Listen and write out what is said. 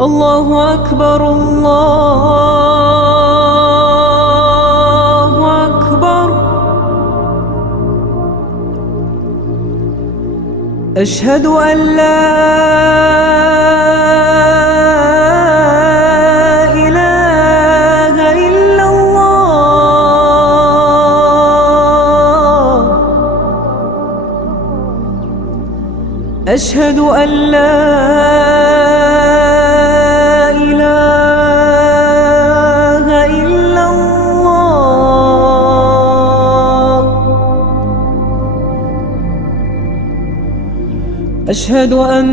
الله أكبر الله أكبر. أشهد أن لا إله إلا الله. أشهد أن لا إله إلا الله. أشهد أن